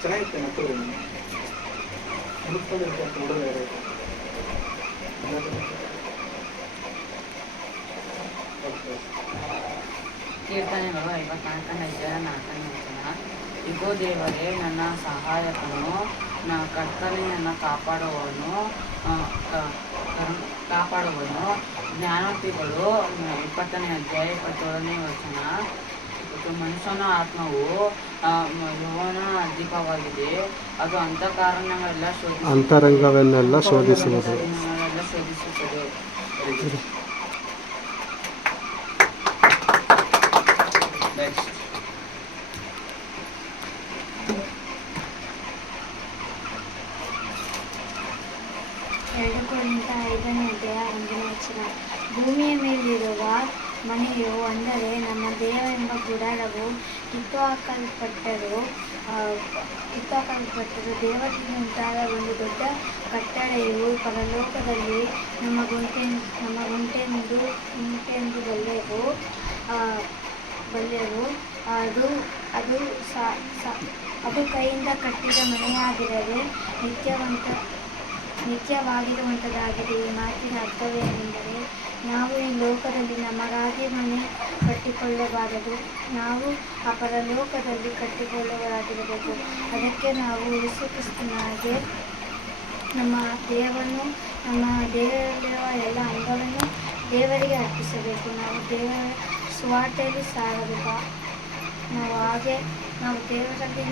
ಚೆನ್ನಾಗಿತ್ತು ಮಕ್ಕಳು ಹುಡುಗರು ಕೀರ್ತನೆಗಳು 54ನೇ ಅಧ್ಯಾಯ 4ನೇ ವಚನ. ಇಗೋ ದೇವರೇ ನನ್ನ ಸಹಾಯಕನು, ಕರ್ತನೇ ನನ್ನ ಕಾಪಾಡುವವನು. ಜ್ಞಾನೋಕ್ತಿಗಳು 20ನೇ ಅಧ್ಯಾಯ 27ನೇ ವಚನ. ಮನುಷ್ಯನ ಆತ್ಮವು ಯೆಹೋವನ ದೀಪವಾಗಿದೆ, ಅದು ಅಂತರಂಗವನ್ನೆಲ್ಲ ಶೋಧಿಸುವುದು. ಶೋಧಿಸುತ್ತದೆ. ಭೂಮಿಯ ಮೇಲಿರುವ ಮನೆಯು, ಅಂದರೆ ನಮ್ಮ ದೇವರೆಂಬ ಗುಡಾರವು ಕಿತ್ತುಹಾಕಲ್ಪಟ್ಟರು. ದೇವರಿಂದ ಉಂಟಾದ ಒಂದು ದೊಡ್ಡ ಕಟ್ಟಳೆಯು ಪರಲೋಕದಲ್ಲಿ ನಮ್ಮ ಗುಂಟೆಂದು ಬಲ್ಲೆವು. ಅದು ಕೈಯಿಂದ ಕಟ್ಟಿದ ಮನೆಯಾಗಿರದೆ ನಿತ್ಯವಾಗಿರುವಂಥದ್ದಾಗಿದೆ. ಈ ಮಾತಿನ ಅರ್ಥವೇನೆಂದರೆ, ನಾವು ಈ ಲೋಕದಲ್ಲಿ ನಮಗಾಗಿ ಮನೆ ಕಟ್ಟಿಕೊಳ್ಳಬಾರದು, ನಾವು ಪರಲೋಕದಲ್ಲಿ ಕಟ್ಟಿಕೊಳ್ಳುವವರಾಗಿರಬೇಕು. ಅದಕ್ಕೆ ನಾವು ಯೇಸು ಕ್ರಿಸ್ತನಾಗೆ ನಮ್ಮ ದೇವರಲ್ಲಿರುವ ಎಲ್ಲ ಅಂಗವನ್ನು ದೇವರಿಗೆ ಅರ್ಪಿಸಬೇಕು. ನಾವು ದೇವರ ಸುವಾರ್ತೆಯಲ್ಲಿ ಸಾರಬೇಕು. ನಾವು ದೇವರಲ್ಲಿ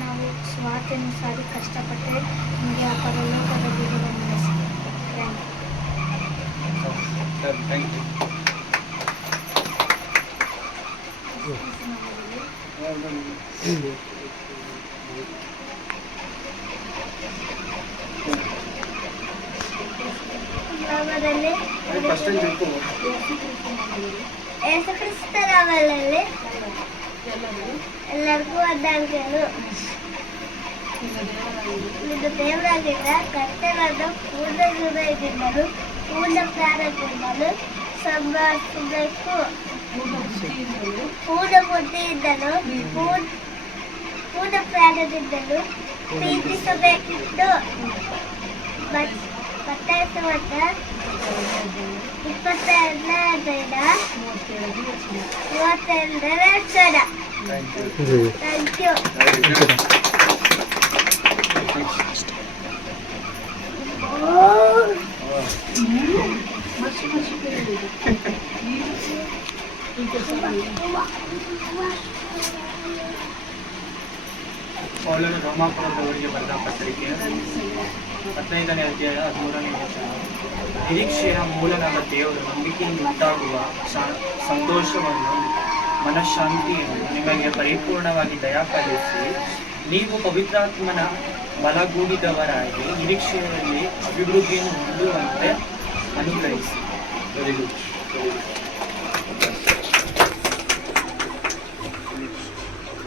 ಸುವಾರ್ತೆಯನ್ನು ಸಾರಿ ಕಷ್ಟಪಟ್ಟರೆ ನಮಗೆ ಪರಲೋಕದಲ್ಲಿ ಮನಸ್ಸು. Thank you. ಯೇಸು ಕ್ರಿಸ್ತನವರಲ್ಲಿ ಎಲ್ಲರಿಗೂ ವಂದನೆಗಳು. ಇದು ದೇವರಾಗಿದ್ದ ಕರ್ತನಾದ ಪೂರ್ಣ ಹೃದಯದಿಂದಲೂ ಪೂರ್ಣ ಪ್ರಾಣದಿಂದಲೂ ಸಂಭಾಷಿಸಬೇಕು. ಪೂರ್ಣ ಬುದ್ಧಿಯಿಂದಲೂ ಪೂರ್ಣ ಪ್ರಾಣದಿಂದಲೂ ಪ್ರೀತಿಸಬೇಕಿತ್ತು. ಮತ್ತಾಯ ಸುವಾರ್ತೆ 22ನೇ ಅಧ್ಯಾಯ 32ನೇ ವಚನ. Thank you. ಪೌಲನು ರೋಮಾಪುರದವರಿಗೆ ಬರೆದ ಪತ್ರಿಕೆ 15ನೇ ಅಧ್ಯಾಯ 13ನೇ ವಚನ. ನಿರೀಕ್ಷೆಯ ಮೂಲನಾದ ದೇವರು ನಂಬಿಕೆಯಿಂದ ಉಂಟಾಗುವ ಸಂತೋಷವನ್ನು, ಮನಃಶಾಂತಿಯನ್ನು ನಿಮಗೆ ಪರಿಪೂರ್ಣವಾಗಿ ದಯಪಾಲಿಸಿ, ನೀವು ಪವಿತ್ರಾತ್ಮನ ಬಲಗೂಡಿದವರಾಗಿ ನಿರೀಕ್ಷೆಯಲ್ಲಿ ಅಭಿವೃದ್ಧಿಯನ್ನು ಹೊಂದುವಂತೆ ಅನುಗ್ರಹಿಸಿ. Very good.